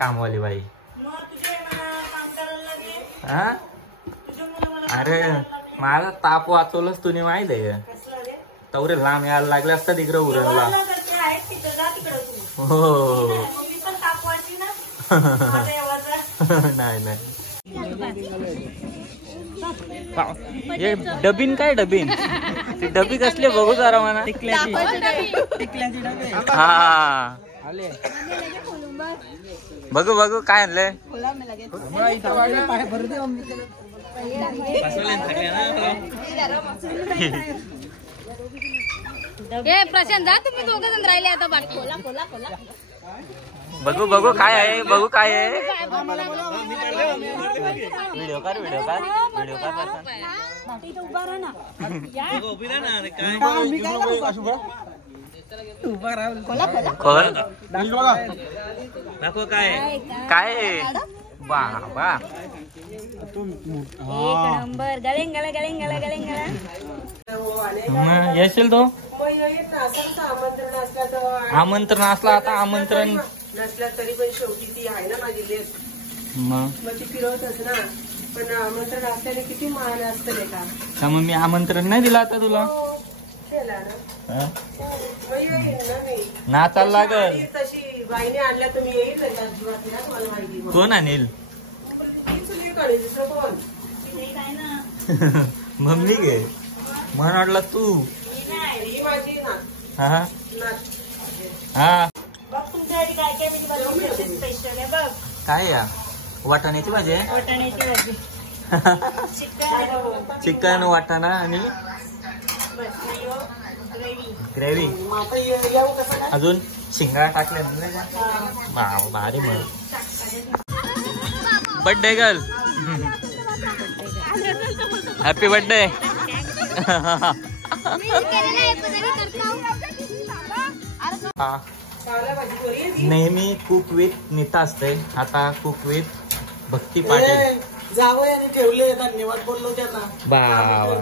कामवाली बाई. हा अरे मला ताप वाचवलंच तुम्ही माहित आहे का? तवरे लांब यायला लागले असतात इकडे उरणला. हो नाही नाही हे डबीन काय डबीन ती डबी कसली बघू जरा म्हणा. हा बघू बघू काय आणलंय. प्रशांत जा तुम्ही दोघं जण राहिले आता बाकी. बघू बघू काय आहे बघू काय आहे. व्हिडिओ कर व्हिडिओ कर व्हिडिओ कर काय काय बाबा येशील तो. आमंत्रण असला आता आमंत्रण नसला तरी पण शेवटी ती आहे ना माझी लेक. मग ती फिरवतच ना. पण आमंत्रण असल्याने किती मान असतं का. मग मी आमंत्रण नाही दिलं आता तुला. केला ना मग येईल ना मी. नाचायला लागल तशी बाईने आणल्या तुम्ही येईल ना अजिबात ना तुम्हाला माहिती. कोण आणेल दुसरं कोण. मम्मी घे म्हण वाटलं तू. ही माझी नाच हा नाच. हा बघ तुमच्यासाठी काय काय मी बनवते स्पेशल आहे बघ. काय या वाटाण्याची भाजी आहे. वाटाण्याची भाजी चिकन वाटाणा आणि ग्रेव्ही अजून शिंगा टाकले. भारी म्हण. Birthday girl happy birthday. नेहमी कुक विथ नीता असते. आता कुक विथ भक्ती पाटील. जावं आणि ठेवले धन्यवाद बोललो त्यांना. बाबा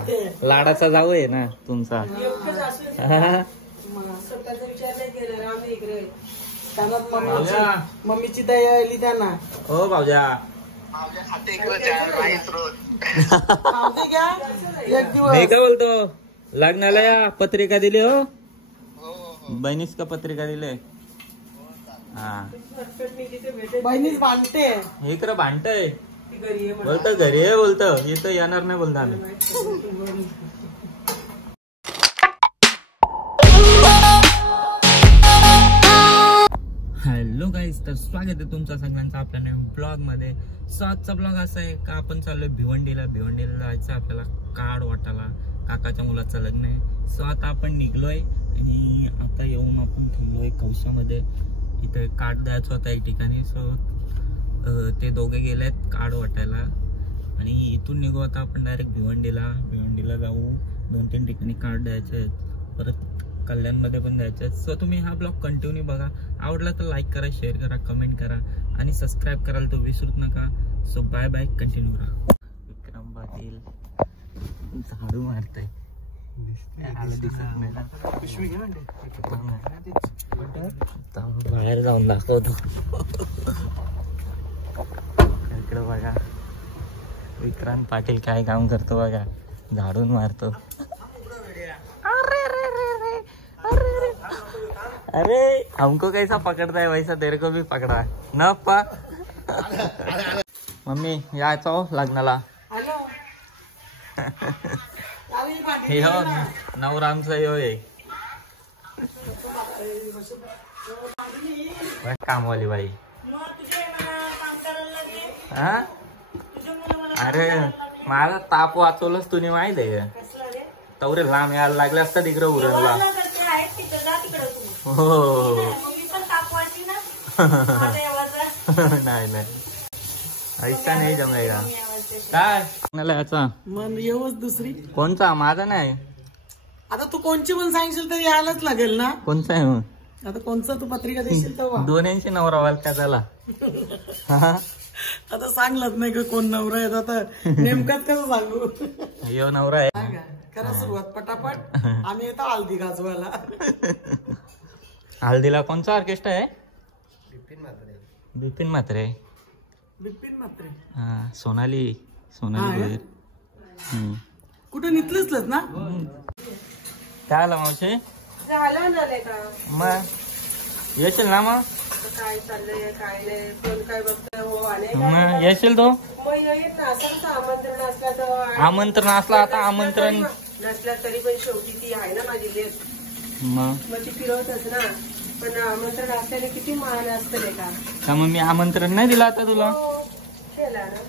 लाडाचा जावं आहे ना तुमचा. स्वतःचा विचार नाही केला आम्ही इकडे. त्यांना मम्मीची दया आली त्यांना. हो भाऊजा मी काय बोलतो लग्नाला या पत्रिका दिली हो. बहिणीस का पत्रिका दिले. हा बहिणीच बांधते हे खरं भांडतय बोलतो घरी आहे बोलतो इथं येणार नाही बोलतो आम्ही. हॅलो गाईज तर स्वागत आहे तुमचं सगळ्यांचं आपल्या नवीन ब्लॉग मध्ये. सो आजचा ब्लॉग असा आहे का आपण चाललोय भिवंडीला. भिवंडीला जायचं आपल्याला काड वाटाला. काकाच्या मुलाचं लग्न आहे. सो आता आपण निघलोय आणि आता येऊन आपण थांबलोय कौशामध्ये. इथे काड द्यायचं होता एक ठिकाणी. सो ते दोघे गेलेत काड वाटायला आणि इथून निघू आता आपण डायरेक्ट भिवंडीला जाऊ. 2-3 ठिकाणी कार्ड द्यायचे आहेत. परत कल्याणमध्ये पण द्यायचे आहेत. सो तुम्ही हा ब्लॉग कंटिन्यू बघा. आवडला तर लाईक करा, शेअर करा, कमेंट करा आणि सबस्क्राईब करायला तर विसरूच नका. सो बाय बाय, कंटिन्यू राहा. विक्रम पाटील झाडू मारतय. बाहेर जाऊन दाखवतो. इकडं बघा विक्रांत पाटील काय काम करतो बघा. झाडून मारतो. अरे हमको कैसा पकड़ता है वैसा तेरे को भी पकड़ा न पा. मम्मी यायचं हो लग्नाला. हे हो नवरामचा यो आहे कामवाली बाई. हा अरे मला ताप वाचवलंच तुम्ही माहित आहे का? तवरे लांब यायला लागले असतात इकडे उरणला. हो नाही नाही ऐसा नाही जमेगा. काय याचा मग येऊच दुसरी. कोणचा माझा नाही. आता तू कोणची पण सांगशील तर यायलाच लागेल ना. कोणचा आहे मग आता कोणचा तू पत्रिका देशील तेव्हा. दोन्हींची नवरा व्हाल का त्याला. आता सांगलंच नाही का कोण नवरा येत. आता नेमकाच कसं सांगू. यो नवरा आहे. करा सुरुवात पटापट. आम्ही येतो हल्दी गाजवायला. हल्दीला कोणचा ऑर्केस्ट्रा आहे. बिपिन म्हात्रे. हा सोनाली गोयर. कुठं निघलंच ना. काय आलं मावशी? झालं ना का मग येशील ना मग? काय चाललंय काय नाही कोण काय बघतोय हो आले मग येशील तो? मग येत ना असं आमंत्रण असलं तर. आमंत्रण असलं आता आमंत्रण नसलं तरी पण शेवटी ती आहे ना माझी लेक. मग ती फिरवतच ना. पण आमंत्रण असल्याने किती मान असतं नाही का मग मी आमंत्रण नाही दिलं आता तुला? केला ना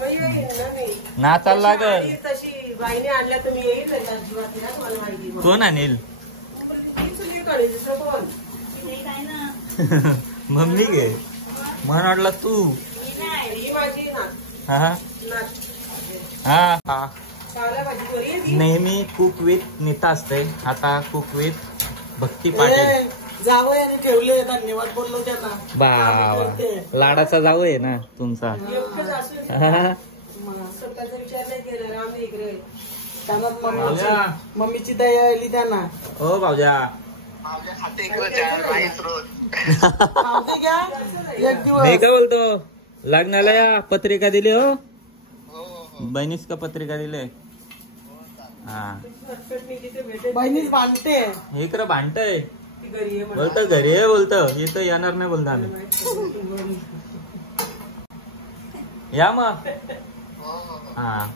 मग येईन ना मी. नाचायला लागल. तशी बाईने आणल्या तुम्ही येईल ना अजिबात ना तुम्हाला माहिती. कोण आणेल? दुसरं कोण मम्मी घे म्हण वाटलं तू. ही माझी नात. हा हा हा माझी पोरी आहे. नेहमी कुक विथ नीता असते, आता कुक विथ भक्ती पाटील. जावं आणि ठेवले धन्यवाद बोललो त्यांना. बाबा लाडाचा जावं आहे ना तुमचा. स्वतःचा विचार नाही केला आम्ही इकडे. मम्मीची दया आली त्यांना. हो भाऊजा नाही का बोलतो लग्नाला या पत्रिका दिली हो. बहिणीस का पत्रिका दिले? हा बहिणीच भांडते इकडं भांडतय बोलतो घरी आहे बोलतो इथं येणार नाही बोलतो आम्ही. या मग. हा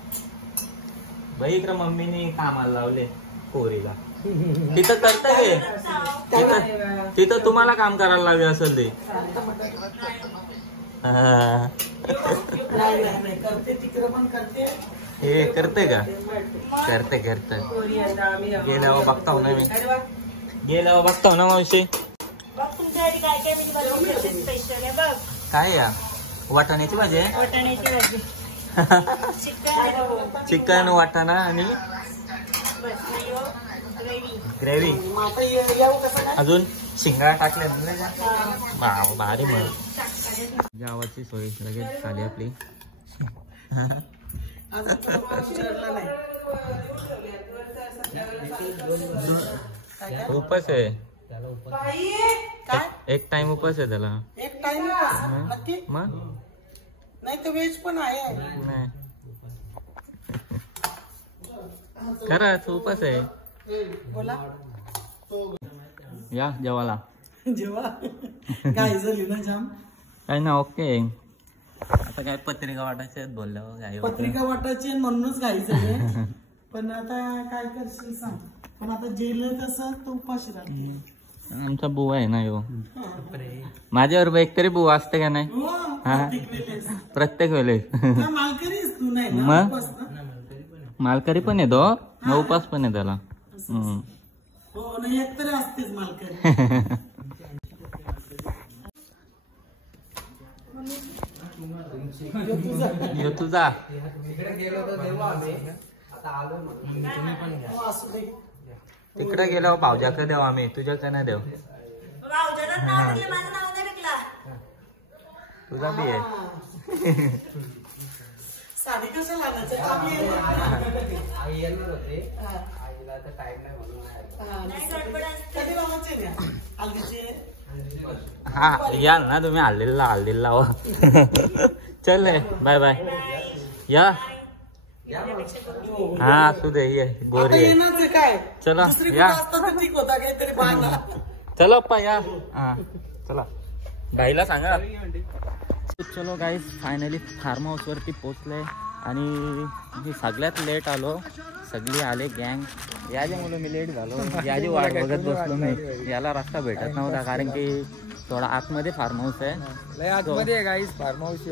बाई इकडं मम्मीने कामाला लावले पोरीला. तिथं करता घे तिथं तुम्हाला काम करायला लावे असेल ते. हे करते का? करते गेल्यावर बघताव ना मी. गेल्यावर बघताव ना मावशी. काय या वाटाण्याची भाजी आहे. चिकन वाटाणा आणि ग्रेव्ही. अजून शिंगाळा टाकल्या भारी म्हण. गावाची सोय लगेच झाली आपली. उपास आहे एक टाइम उपास आहे त्याला. एक टाइम मग नाही तर व्हेज पण आहे. नाही खरंच उपास आहे. बोला या जेवायला. जेव्हा काय झाली ना जाम काय ना. ओके आता काय पत्रिका वाटायचे आहेत बोलल्यावर काय पत्रिका वाटायची म्हणूनच घायचं. पण आता काय करशील सांग. पण आता जेल कसं तो उपाशी राहतो. आमचा बुवा आहे ना यो. माझ्यावर एक तरी बुवा असते का नाही? प्रत्येक वेळेस. तू नाही मग मालकरी पण येतो मग उपास पण आहे त्याला. हो नाही एक तरी असतेच मालकरी. तुझा तिकडे गेलो भाऊजाकडे देऊ आम्ही तुझ्याकडे नाही देऊ. तुझा बी आहे. साडी कसं लागायचं हा याल ना तुम्ही हल्लीला हो. चल बाय बाय या. हा असू दे ये गोरी काय. चला या चला पा या. हा चला भाईला सांगा. चलो गाईस फायनली फार्म हाऊस वरती पोचले आणि मी सगळ्यात लेट आलो. सगळी आले गँग. याच्या मुलं मी लेट झालो. याची वाट बघत बसलो मी. याला रस्ता भेटत नव्हता कारण की थोडा आतमध्ये फार्म हाऊस आहे. आतमध्ये गाईस फार्म हाऊस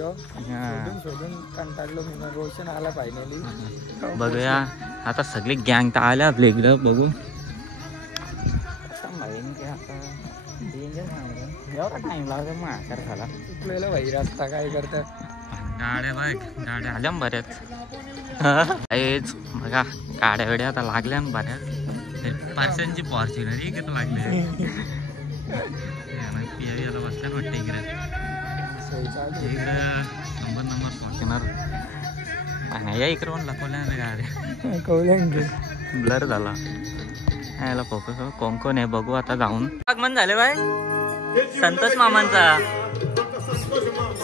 शोधून कंटाळलो मी. रोशन आला फायनली. बघूया आता सगळी गँग तर आल्या आपल्या इकडं. बघू एवढा टाइम लागला माकार झाला. चुकलेला भाई रस्ता काय करत. गाड्या बाय गाड्या आल्या बऱ्याच. बघा गाड्या वेड्या आता लागल्या बऱ्याच. पार्सनची फॉर्च्युनर इकडे लागले. याला बसल्या वाटतं इकडे नंबर फॉर्च्युनर या इकडे पण लपवल्या गाड्या. ब्लर झाला याला फोकस. कोण कोण आहे बघू आता जाऊन. आगमन झाले बाय. संतोष मामांचा.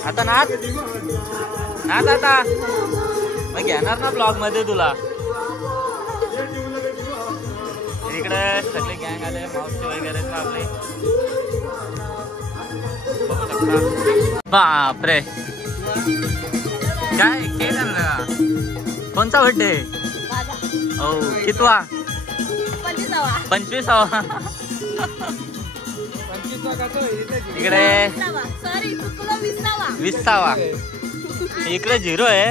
आता नाच नाच आता मग घेणार ना ब्लॉग मध्ये तुला. इकडे सगळे गँग आले मावशी वगैरे आपले. बापरे काय केक आणला. कोणता बर्थडे. हो कितवा. 25वा. इकडे 20वा. इकडे 0 आहे.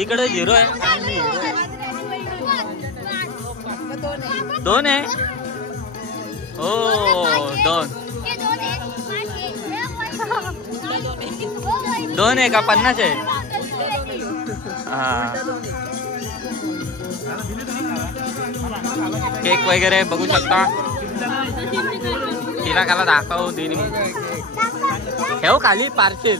इकडे 0 आहे. 2 आहे. हो 2 आहे का 50 आहे. हा केक वगैरे बघू शकता. तिला खाला दाखव दिनी ठेव खाली पार्सल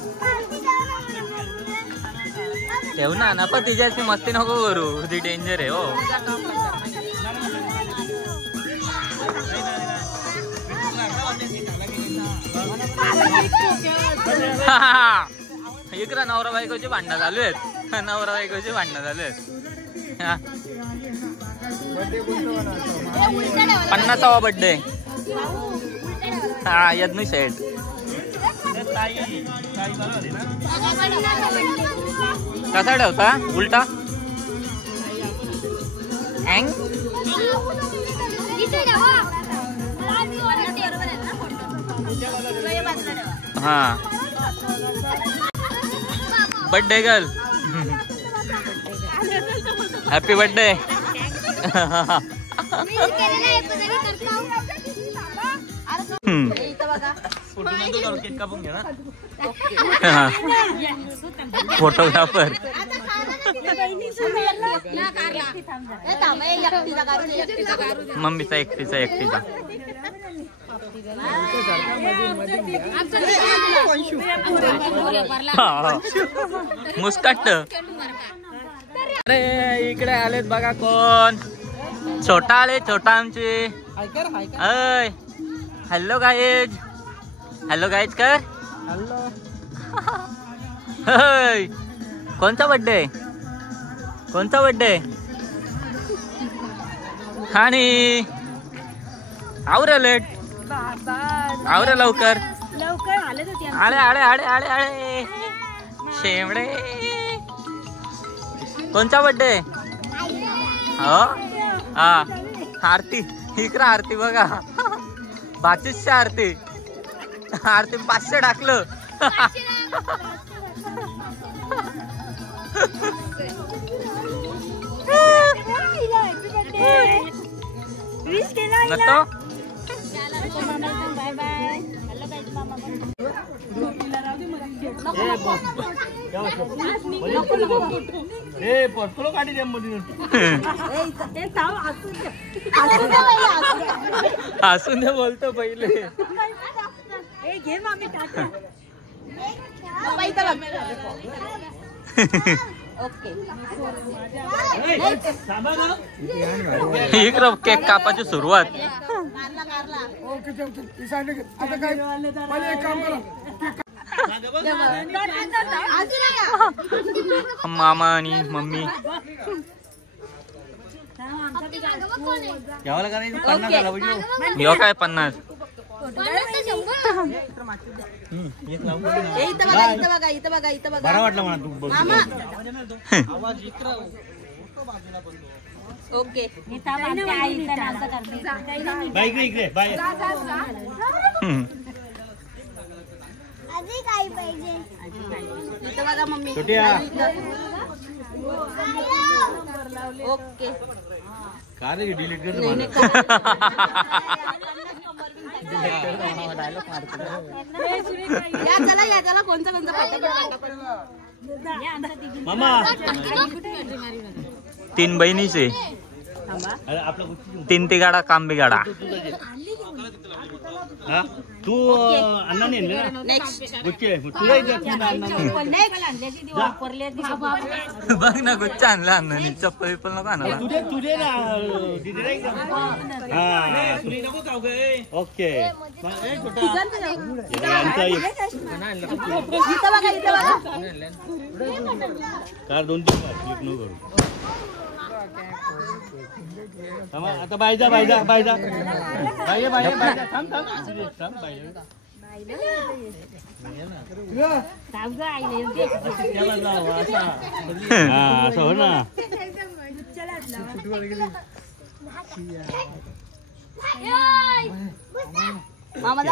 ठेव ना पण तिच्याशी मस्ती नको करू. ती डेंजर आहे. हो इकडं नवरा बायकोची भांडणं चालू आहेत. नवरा बायकोची भांडणं चालू आहेत. 50वा बर्थडे. हा यज्ञ शेठ. कसा ठेवता उलटा. हा birthday girl. Happy birthday. Photographer. मम्मीचा एकटीचा. मुस्कट. अरे इकडे आलेत बघा कोण. छोटा आले. छोटा आमचे. Hello guys. हॅलो गाईज कर. कोणता बर्थडे. कोणता बर्थडे. आणि आवरे लेट. आवरे लवकर. आले आले आले आले आले शेमडे. कोणता बर्थडे. हो हा आरती. इकडे आरती बघा. 2500 आरती. आरती 500 टाकलं. हसून दे बोलतो पहिले. इकडं केक कापाची सुरुवात. मामा आणि मम्मी. यो काय 50. बरा वाटलं मला तू. ओके ओके काय डिलीट कर. चला कोणता मामा 3 बहिणीचे. 3 तिगाडा काम बिगाडा. तू अण्णा नेले ना गुच्चे तुला बघ ना गुच्चा आणला अण्णाने चप्पल विप्पल नको आणायला तुझे ना ओके कार 2-3 क्लिक न करू आता बायजा थांब असं हो ना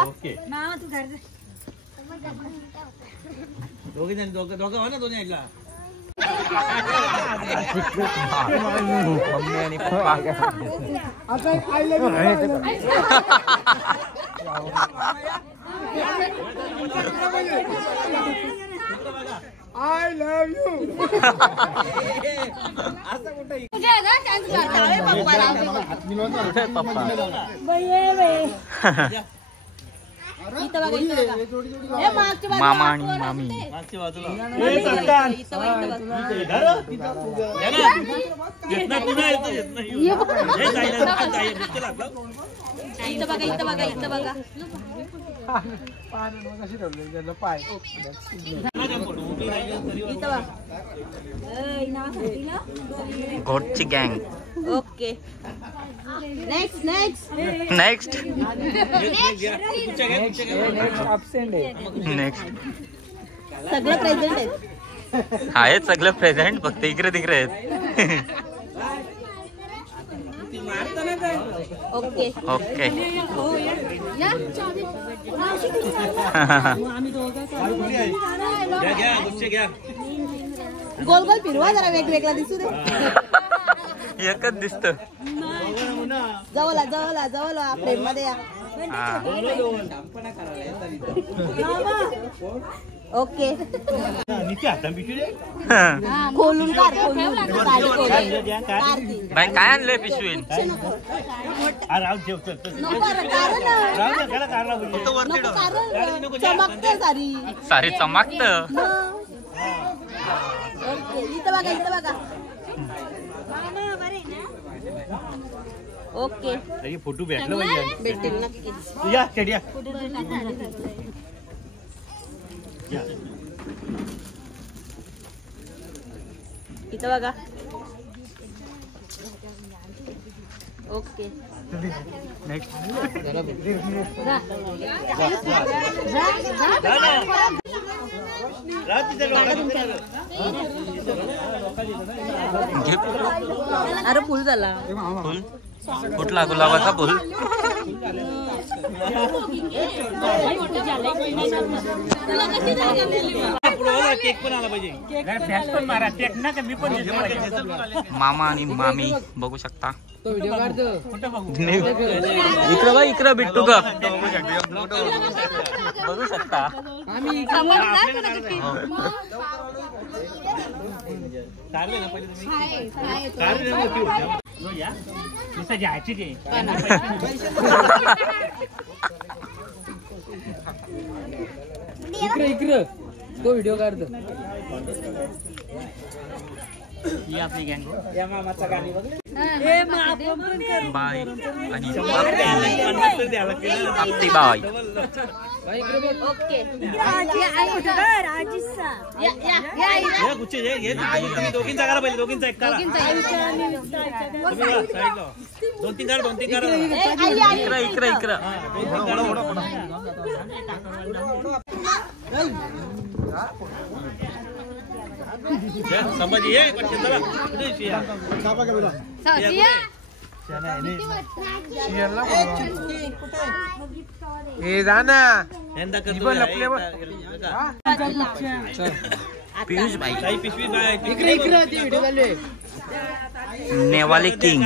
ओके दोघं हो ना दोन्ही ऐकला मम्मी आणि पप्पा आय लव्ह यू मामा आणि मामी घोटची गँग ओके नेक्स्ट नेक्स्ट सगळं प्रेझेंट आहे आहेत सगळं प्रेझेंट फक्त इकडे तिकडे आहेत ओके ओके गोल गोल फिरवा जरा वेगवेगळा दिसू दे एकच दिसत जवळ फ्रेम मध्ये या ओके खोलून काढ बाई काय आणलंय पिशवीन चमकत सारी सारी चमकत इथं बघा ओके फोटो भेटला भेटेल नक्कीच या चढ्या इथं बघा ओके नेक्स्ट अरे फुल झाला फुल कुठला गुलाबाचा फुल केक पण आला पाहिजे मामा आणि मामी बघू शकता इकडं बिट्टू का बघू शकता इकडे तो व्हिडिओ काढतो ही आपली गँग या मामाचा गाणी बघ बाय आणि आपली बाय ओके दोघींचा करा पाहिजे दोघींचा एक करा 2-3 करा 2-3 करा इकडं संभाजी ये पियुष भाई पिशवी नेवाले किंग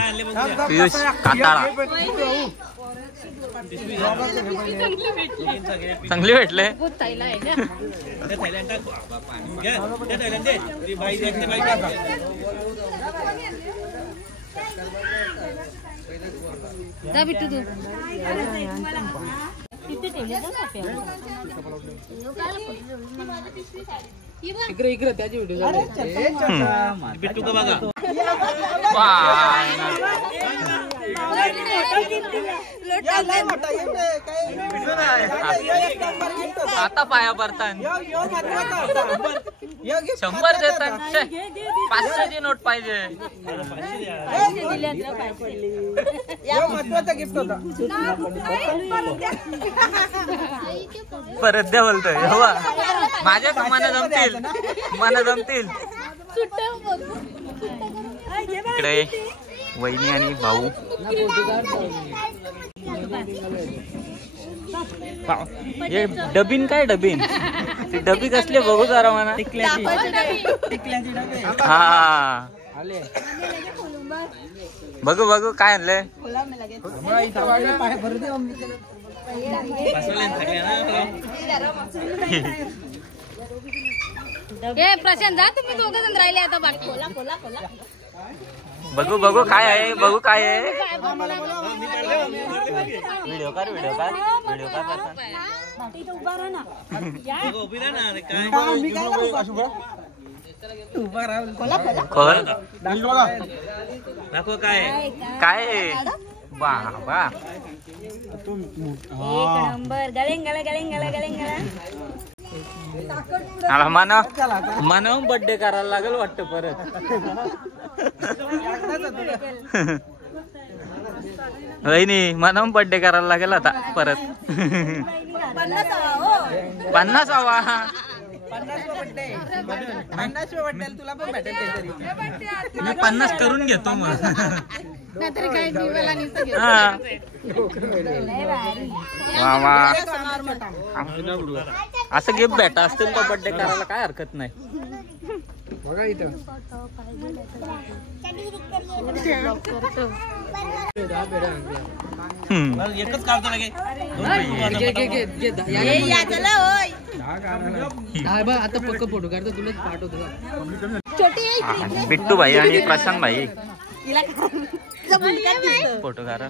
पियुष काताळा चांगले भेटले जा बिट्टू तू इकडे त्याची व्हिडिओ बिट्टू का बघा आता पाया पडतात 100 देतात 500ची नोट पाहिजे महत्वाचा गिफ्ट होता परत द्या बोलतोय हवा माझ्या मना जमतील इकडे वहिनी आणि भाऊ हे डबीन काय डबीन ती डबी कसली बघू जरा म्हणा हा बघू काय आणलंय प्रशांत जा तुम्ही दोघं जण राहिले आता बाकी बघू काय आहे व्हिडिओ कर खोल दाखव काय बाबा नंबर गळेंगला मला बर्थडे करायला लागेल वाटतं परत वहिनी मला बर्थडे करायला लागेल आता परत 50वा 50 तुला पण भेटेल काहीतरी मी 50 करून घेतो मग असं गिफ्ट भेटा असतील तर बर्थडे करायला काय हरकत नाही बघा इथं एकच काढतो लागे आता पक्क फोटो काढतो तुलाच पाठवतो बिट्टू भाई आणि प्रशांत भाई फोटो काढा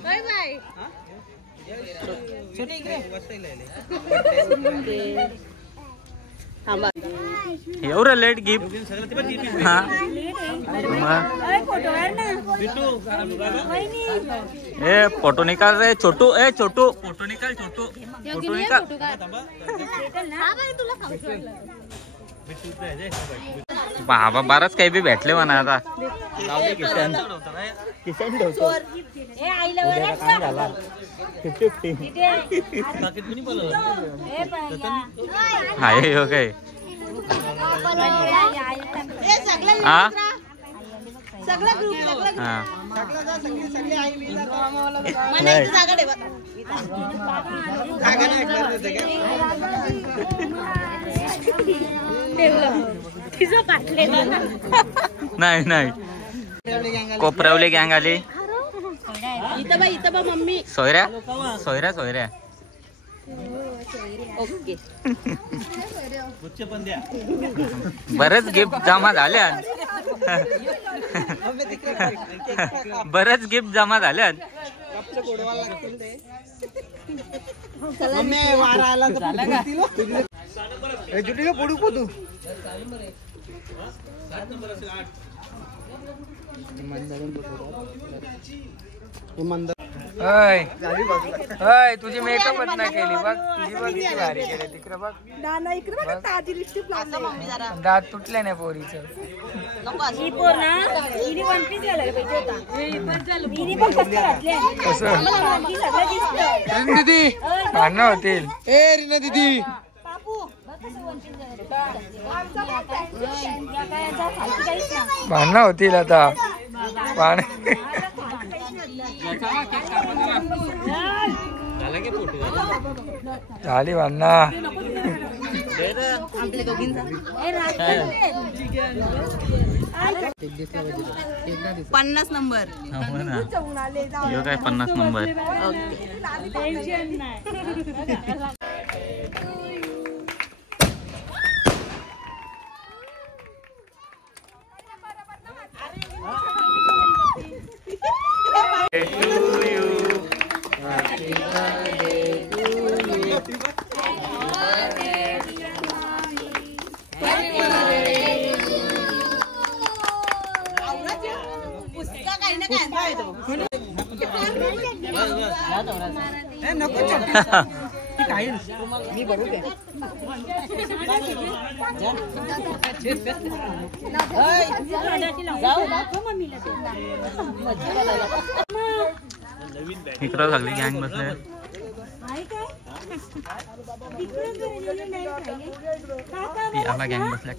एवढं लेट गिफ्ट हा फोटो निकाल रे छोटू फोटो निकाल बाबा बराच काही बी भेटले म्हणा आता किसन ठेवतो काम झाला 50-50 हाय हो काय हा नाही कोपरवली गँग आली इथं मम्मी सोयऱ्या ओके बरेच गिफ्ट जमा झाल्या तुझी मेकअपच नाही केली बघ तुझी बघ किती भारी केली तिकडे बघ दात तुटले नाही पोरीचं दीदी भांडणं होतील ए रीना दीदी भांडणं होतील आता झाली भांडणं 50 नंबर काय 50 नंबर इकडं सगळी गँग बसले. ती आला गँग बसल्या.